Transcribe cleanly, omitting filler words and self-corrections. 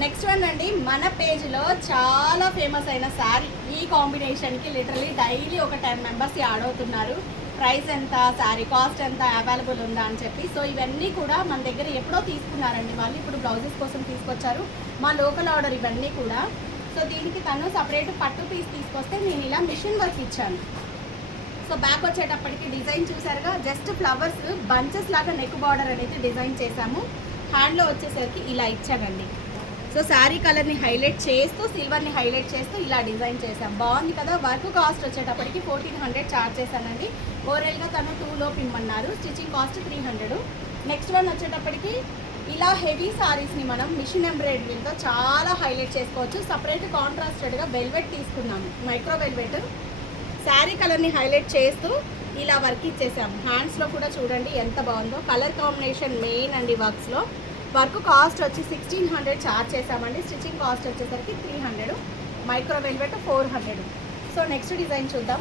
Next one అండి, మన పేజ్లో చాలా ఫేమస్ అయిన శారీ. ఈ కాంబినేషన్కి లిటరలీ డైలీ ఒక 10 మెంబర్స్ యాడ్ అవుతున్నారు. ప్రైస్ ఎంత, శారీ కాస్ట్ ఎంత, అవైలబుల్ ఉందా అని చెప్పి. సో ఇవన్నీ కూడా మన దగ్గర ఎప్పుడో తీసుకున్నారండి వాళ్ళు, ఇప్పుడు బ్లౌజెస్ కోసం తీసుకొచ్చారు. మా లోకల్ ఆర్డర్ ఇవన్నీ కూడా. సో దీనికి తను సపరేట్ పట్టు పీస్ తీసుకొస్తే నేను ఇలా మిషన్ వర్క్ ఇచ్చాను. సో బ్యాక్ వచ్చేటప్పటికి డిజైన్ చూసారుగా, జస్ట్ ఫ్లవర్స్ బంచెస్ లాగా నెక్ బార్డర్ అనేది డిజైన్ చేశాము. హ్యాండ్లో వచ్చేసరికి ఇలా ఇచ్చానండి. సో శారీ కలర్ని హైలైట్ చేస్తూ, సిల్వర్ని హైలైట్ చేస్తూ ఇలా డిజైన్ చేసాం. బాగుంది కదా. వర్క్ కాస్ట్ వచ్చేటప్పటికి 1400 చార్జ్ చేశానండి. ఓవరాల్గా తను 2 లోపు ఇమ్మన్నారు. Stitching cost 300. నెక్స్ట్ వన్ వచ్చేటప్పటికి ఇలా హెవీ సారీస్ని మనం మిషన్ ఎంబ్రాయిడరీతో చాలా హైలైట్ చేసుకోవచ్చు. సపరేట్ కాంట్రాస్టెడ్గా వెల్వెట్ తీసుకున్నాము, మైక్రో వెల్వెట్. శారీ కలర్ని హైలైట్ చేస్తూ ఇలా వర్క్ ఇచ్చేసాము. హ్యాండ్స్లో కూడా చూడండి ఎంత బాగుందో. కలర్ కాంబినేషన్ మెయిన్ అండి వర్క్స్లో. వర్క్ కాస్ట్ వచ్చి 1600 చార్జ్ చేసామండి. స్టిచ్చింగ్ కాస్ట్ వచ్చేసరికి 300. Micro velvet 400. So next design చూద్దాం.